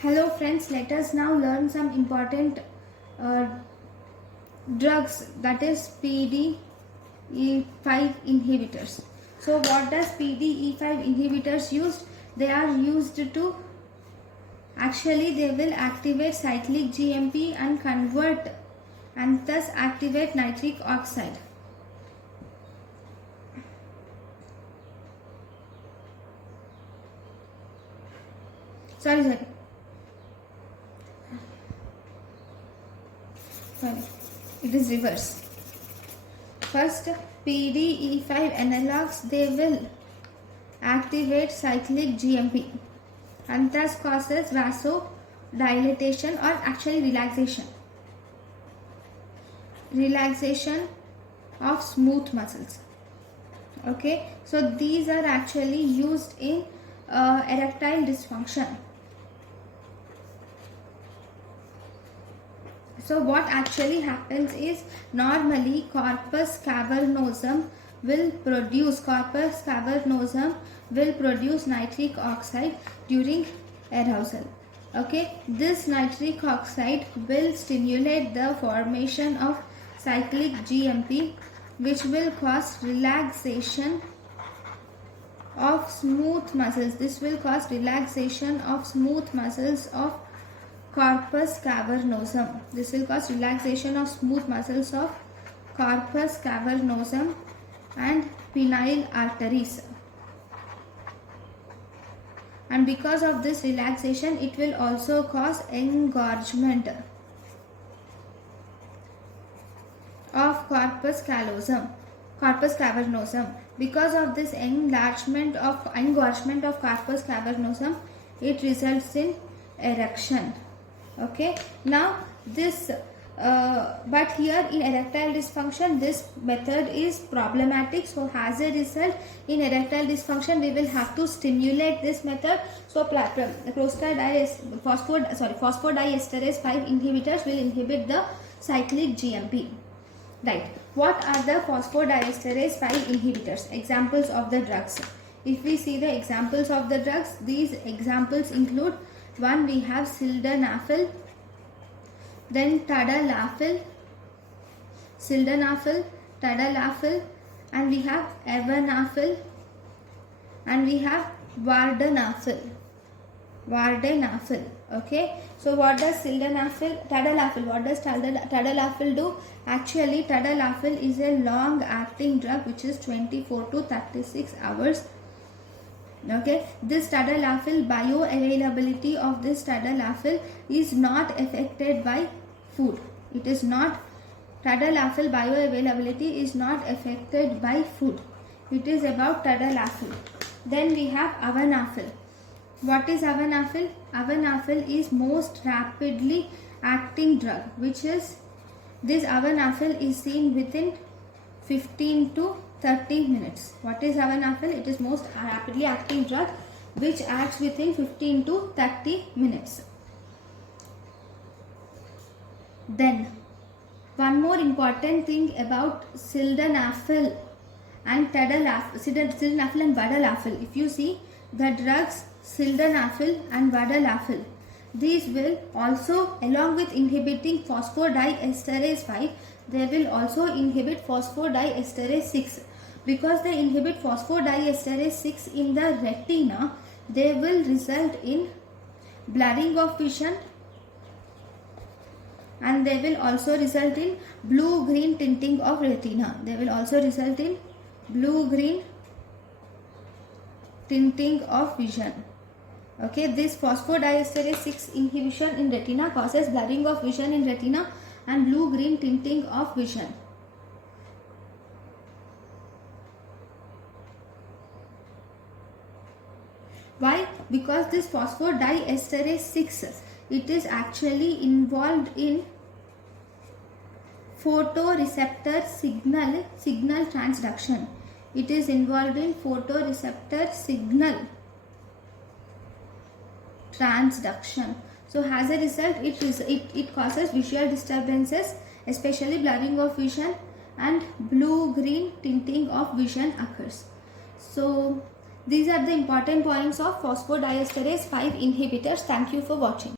Hello friends, let us now learn some important uh, drugs, that is PDE5 inhibitors. So what does PDE5 inhibitors use? They are used to, actually they will activate cyclic GMP and convert and thus activate nitric oxide. Sorry. It is reverse. First, PDE5 analogs, they will activate cyclic GMP and thus causes vasodilatation or actually relaxation of smooth muscles. Okay, so these are actually used in erectile dysfunction. So what actually happens is, normally corpus cavernosum will produce nitric oxide during arousal. Okay, this nitric oxide will stimulate the formation of cyclic GMP, which will cause relaxation of smooth muscles. This will cause relaxation of smooth muscles of corpus cavernosum. This will cause relaxation of smooth muscles of corpus cavernosum and penile arteries. And because of this relaxation, it will also cause engorgement of corpus cavernosum. Because of this engorgement of corpus cavernosum, it results in erection. Okay, now this but here in erectile dysfunction this method is problematic. So as a result, in erectile dysfunction we will have to stimulate this method. So phosphodiesterase 5 inhibitors will inhibit the cyclic GMP. Right. What are the phosphodiesterase 5 inhibitors? Examples of the drugs. If we see the examples of the drugs, these examples include: one, we have sildenafil, then tadalafil, and we have evenafil, and we have vardenafil. Okay, so what does tadalafil do? Actually, tadalafil is a long acting drug which is 24 to 36 hours. Okay, this tadalafil, bioavailability of this tadalafil is not affected by food. Tadalafil bioavailability is not affected by food. It is about tadalafil. Then we have avanafil. What is avanafil? Avanafil is most rapidly acting drug, which is, this avanafil is seen within 15 to 30 minutes. What is avanafil? It is most rapidly acting drug which acts within 15 to 30 minutes. Then one more important thing about sildenafil and vadalafil. If you see the drugs sildenafil and vadalafil, these will also, along with inhibiting phosphodiesterase 5, they will also inhibit phosphodiesterase 6. Because they inhibit phosphodiesterase 6 in the retina, they will result in blurring of vision, and they will also result in blue-green tinting of retina. Vision. Okay, this phosphodiesterase 6 inhibition in retina causes blurring of vision in retina and blue-green tinting of vision. Why? Because this phosphodiesterase 6, it is actually involved in photoreceptor signal transduction. It is involved in photoreceptor signal transduction. So as a result, it causes visual disturbances, especially blurring of vision, and blue-green tinting of vision occurs. So These are the important points of phosphodiesterase 5 inhibitors. Thank you for watching.